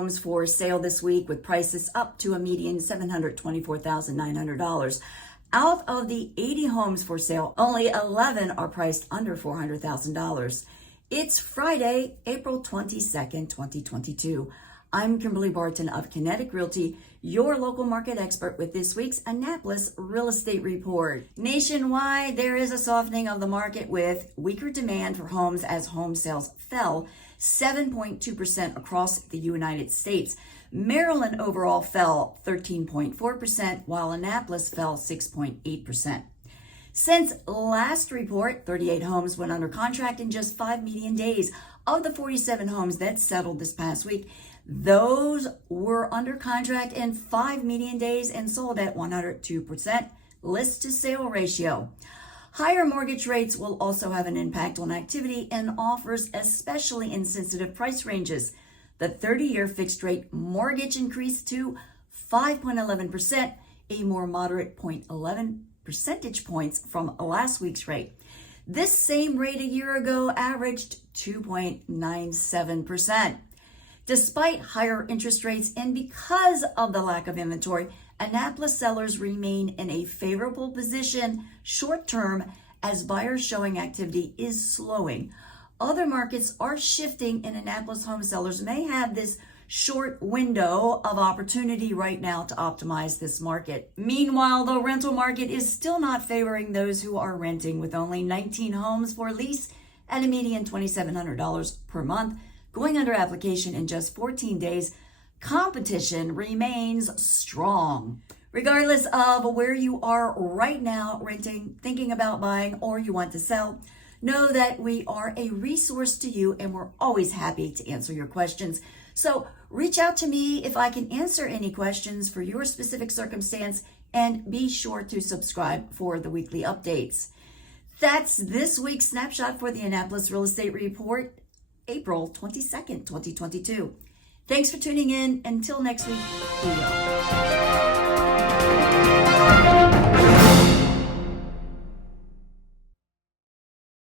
homes for sale this week with prices up to a median $724,900. Out of the 80 homes for sale, only 11 are priced under $400,000. It's Friday, April 22nd, 2022. I'm Kimberly Barton of Kinetic Realty, your local market expert with this week's Annapolis Real Estate Report. Nationwide, there is a softening of the market with weaker demand for homes as home sales fell 7.2% across the United States. Maryland overall fell 13.4%, while Annapolis fell 6.8%. Since last report, 38 homes went under contract in just 5 median days. Of the 47 homes that settled this past week, those were under contract in 5 median days and sold at 102% list to sale ratio. Higher mortgage rates will also have an impact on activity and offers, especially in sensitive price ranges. The 30-year fixed rate mortgage increased to 5.11%, a more moderate 0.11 percentage points from last week's rate. This same rate a year ago averaged 2.97%. Despite higher interest rates and because of the lack of inventory, Annapolis sellers remain in a favorable position short term as buyers showing activity is slowing. Other markets are shifting and Annapolis home sellers may have this short window of opportunity right now to optimize this market. Meanwhile, the rental market is still not favoring those who are renting, with only 19 homes for lease at a median $2,700 per month going under application in just 14 days. Competition remains strong. Regardless of where you are right now renting, thinking about buying, or you want to sell, know that we are a resource to you and we're always happy to answer your questions. So reach out to me if I can answer any questions for your specific circumstance, and be sure to subscribe for the weekly updates. That's this week's snapshot for the Annapolis Real Estate Report, April 22nd, 2022. Thanks for tuning in. Until next week, be well.